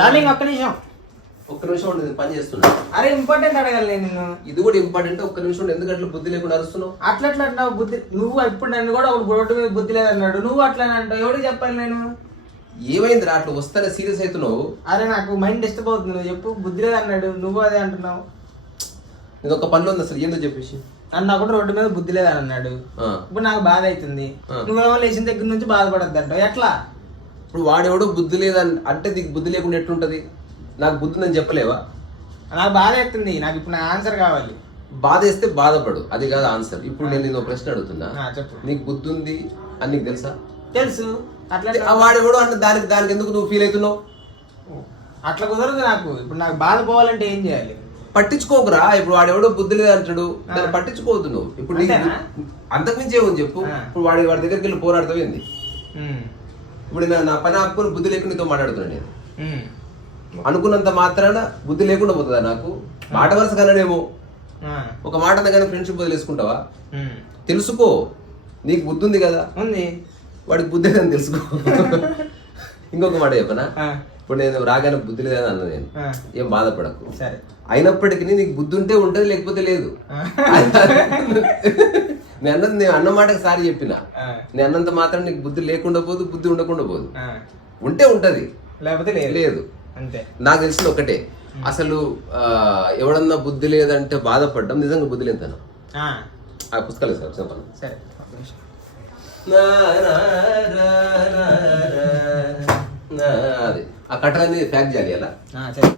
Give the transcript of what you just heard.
Darling ఒక్క నిమిషం. ఒక్క నిమిషం ఉండి నేను పని చేస్తున్నా. అరే ఇంపార్టెంట్ అడగాలి నేను నిన్ను. ఇది కూడా ఇంపార్టెంట్ ఒక్క నిమిషం ఉండి. ఎందుకు అట్లా బుద్ధి లేకుండా అరుస్తున్నావు? అట్లా అట్లా అంటావు బుద్ధి. నువ్వు ఇప్పుడు నన్ను కూడా ఒక రోడ్డు మీద బుద్ధి లేదన్నాడు. నువ్వు అట్లా అంటావు. ఎవరికి చెప్పాలి నేను? ఏమైంది రా అట్లా వస్తానే సీరియస్ అవుతున్నావు? అరే నాకు మైండ్ డిస్టర్బ్ అవుతుంది. నువ్వు చెప్పు బుద్ధి లేదన్నాడు. నువ్వు అదే అంటున్నావు. ఇది ఒక పనిలో ఉంది అసలు ఏందో చెప్పేసి. అన్న కూడా రోడ్డు మీద బుద్ధి లేదని అన్నాడు. ఇప్పుడు నాకు బాధ అవుతుంది. ఆ. నువ్వేమో లేచిన దగ్గర నుంచి బాధపడద్దు అంటావు ఎట్లా? ఇప్పుడు వాడెవడో బుద్ధి లేదని అంటే నీకు బుద్ధి లేకుండా ఎట్లుంటది? నాకు బుద్ధి ఉందని చెప్పలేవా? నాకు బాధ అవుతుంది నాకు ఇప్పుడు నా ఆన్సర్ కావాలి. బాధ వేస్తే బాధపడు. అది కాదు ఆన్సర్ ఇప్పుడు నేను నేను ప్రశ్న అడుగుతున్నా. చెప్పు. నీకు బుద్ధి ఉంది అని నీకు తెలుసా? తెలుసు. అట్లా వాడెవడో అంటే దానికి దానికి ఎందుకు నువ్వు ఫీల్ అవుతున్నావు? అట్లా కుదరదు నాకు. ఇప్పుడు నాకు బాధ పోవాలంటే ఏం చేయాలి? పట్టించుకోకురా. ఇప్పుడు వాడెవడో బుద్ధి లేదు అంటాడు దాన్ని పట్టించుకోవద్దు నువ్వు. ఇప్పుడు నీకు? అంతకుమించి ఏముంది చెప్పు. ఇప్పుడు వాడి వాడి దగ్గరికి వెళ్ళి పోరాడతావు ఏంది ఇప్పుడు నా- పని ఆపుకొని బుద్ధి లేకుండా నీతో మాట్లాడుతున్నాను నేను. అనుకున్నంత మాత్రాన బుద్ధి లేకుండా పోతుందా నాకు? మాట వరుస కననేమో ఆ, ఒక మాట కానీ ఫ్రెండ్షిప్ వదిలేసుకుంటావా. తెలుసుకో. నీకు బుద్ధి ఉంది కదా? ఉంది. వాడికి బుద్ధి లేదని తెలుసుకో. ఇంకొక మాట చెప్పనా? ఇప్పుడు నేను రాగానే బుద్ధి లేదని అన్న నేను. ఏం బాధపడకు. సరే. అయినప్పటికీ నీకు బుద్ధి ఉంటే ఉంటది లేకపోతే లేదు. నేను అన్నది నేను అన్న మాటకి సారి చెప్పిన. నేను అన్నంత మాత్రం నీకు బుద్ధి లేకుండా పోదు బుద్ధి ఉండకుండా పోదు. ఉంటే ఉంటది. లేకపోతే లేదు. లేదు. అంతే. నాకు తెలిసిన ఒకటే. అసలు ఎవడన్నా బుద్ధి లేదంటే బాధపడ్డం నిజంగా బుద్ధి లేదన్న ఆ, ఆ పుస్తకాలు సార్ చెప్పండి. సరే. అది. ఆ కట్టలన్నీ ప్యాక్ చేయాలి అలా